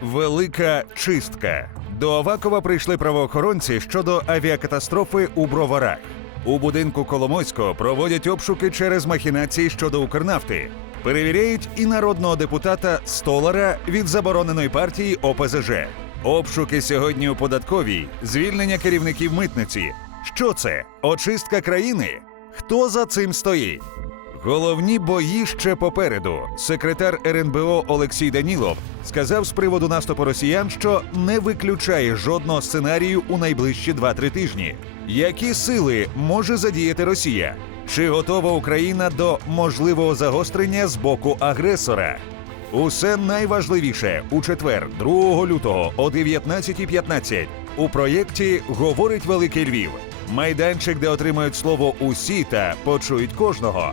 Велика чистка. До Авакова прийшли правоохоронці щодо авіакатастрофи у Броварах. У будинку Коломойського проводять обшуки через махінації щодо Укрнафти. Перевіряють і народного депутата Столара від забороненої партії ОПЗЖ. Обшуки сьогодні у податковій, звільнення керівників митниці. Що це? Очистка країни? Хто за цим стоїть? Головні бої ще попереду. Секретар РНБО Олексій Данілов сказав з приводу наступу росіян, що не виключає жодного сценарію у найближчі 2-3 тижні. Які сили може задіяти Росія? Чи готова Україна до можливого загострення з боку агресора? Усе найважливіше у четвер, 2 лютого о 19.15 у проєкті Говорить Великий Львів. Майданчик, де отримають слово усі та почують кожного.